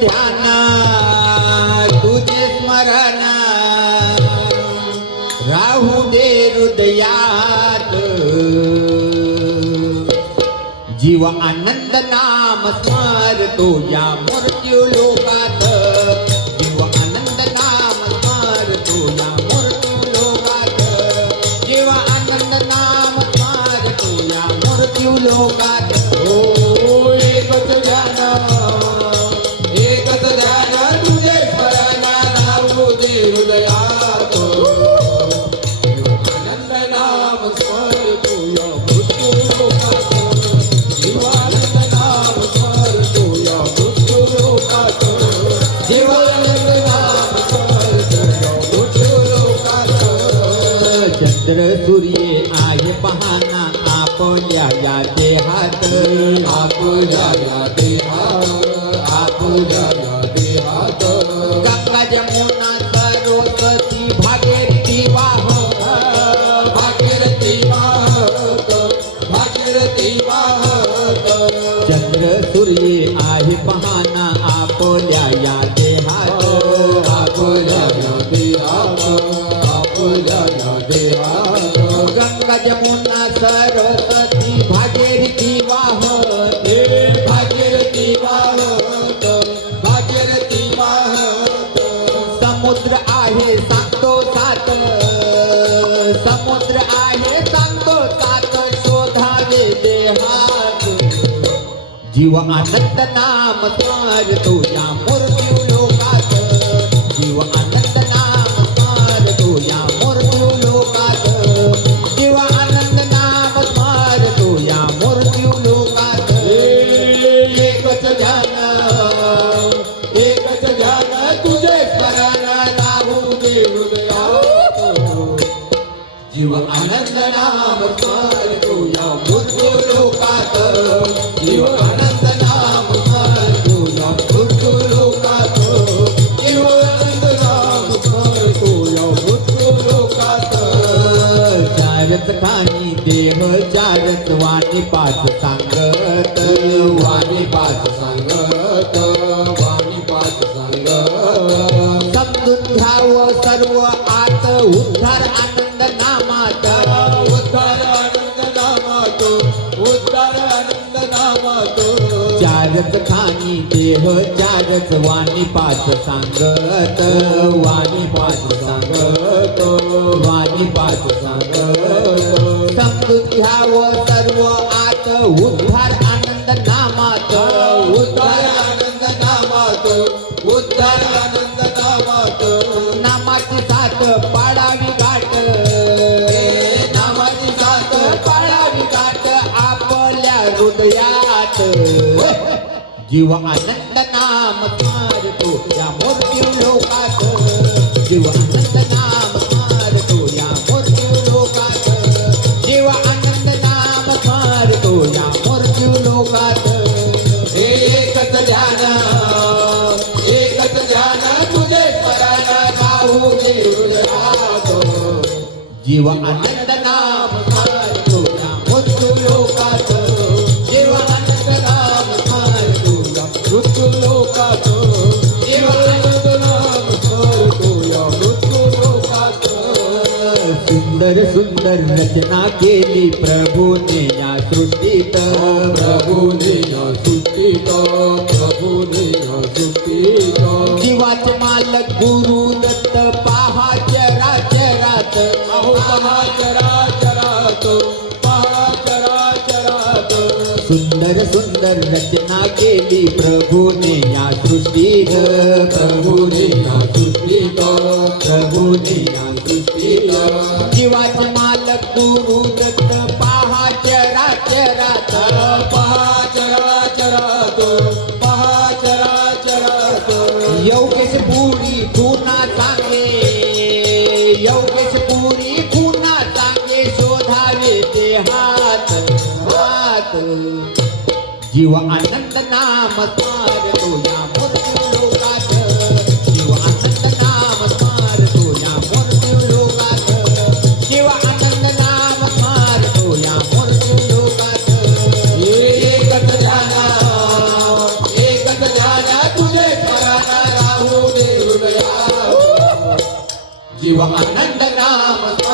ध्यान तुझे स्मरण राहू दे हृदयात जीव आनंद नाम स्मरतो या मृत्यू लोकात जीव आनंद नाम स्मरतो या मृत्यू लोकात जीव आनंद नाम स्मरतो या मृत्यू लोकात ओ एकच ध्यान तुझे स्मरण राहू दे हृदयात आनंद नाम स्मरतो या मृत्यू लोकात जीवानंद नाम स्मरतो या मृत्यू लोकात जीवानंद नाम स्मरतो या मृत्यू लोकात चंद्र सूर्य आहे पहाना आपल्या या देहात आपल्या या देहात आपल्या या देहात गंगा जमुना सरस्वती भागीरथी वाहत भागीरथी वाहत भागीरथी वाहत चंद्र सूर्य आहे पहाना आपल्या या देहात आपल्या या देहात आपल्या या देहात गंगा जमुना सरस्वती भागीरथी वाहत भागीरथी वाहत भागीरथी वाहत समुद्र आहे सांगतो सात समुद्र आहे सांगतो सात शोधावे देहात जीव आनंद नाम स्मरतो या मृत्यू लोकात जीव आनंद नाम स्मरतो या मृत्यू लोकात जीव आनंद नाम स्मरतो या मृत्यू लोकात एकच ध्यान तुझे स्मरण राहू दे हृदयात जीव आनंद नाम स्मरतो या मृत्यू लोकात जीव आनंद नाम स्मरतो या मृत्यू लोकात जीव आनंद नाम स्मरतो या मृत्यू लोकात चारच खानी देह चारच वाणी पाच सांगत वाणी पाच सांगत वाणी पाच सांगत समजून घ्यावं सर्व आत उद्धार आनंद नामात उद्धार आनंद नामात उद्धार आनंद नामात चारच खानी देह चारच वाणी पाच सांगत वाणी पाच सांगत वाणी पाच सांगत समजून घ्यावं सर्व आत उद्धार आनंद नामात उद्धार आनंद नामात उद्धार आनंद नामात नामाची साथ पाडावी गाठ नामाची साथ पाडावी गाठ आपल्या हृदयात जीव आनंद नाम स्मरतो या मृत्यू लोकात जीव आनंद नाम स्मरतो या मृत्यू लोकात जीव आनंद नाम स्मरतो या मृत्यू लोकात एकच ध्यान तुझे स्मरण राहू दे हृदयात जीव आनंद नाम स्मरतो या मृत्यू लोकात जीव आनंद नाम स्मरतो या मृत्यू लोकात जीव आनंद नाम स्मरतो या मृत्यू लोकात सुंदर सुंदर रचना केली प्रभूने या सृष्टीत प्रभूने या सृष्टीत प्रभूने या सृष्टीत जीवाचे मालक गुरु दत्त पहा चराचरात पहा चराचरात पहा चराचरात सुंदर सुंदर रचना केली प्रभूने या सृष्टीत प्रभूने या सृष्टीत प्रभूने या सृष्टीत जीवाचे मालक गुरु दत्त पहा चराचरात पहा चराचरात पहा चराचरात योगेश पुरी पुन्हा सांगे योगेश पुरी पुन्हा सांगे शोधावे ते हात हात जीव आनंद नाम स्मरतो या मृत्यू लोकात जीव आनंद नाम स्मरतो या मृत्यू लोकात जीव आनंद नाम स्मरतो या मृत्यू लोकात एकच ध्यान तुझे जीव आनंद नाम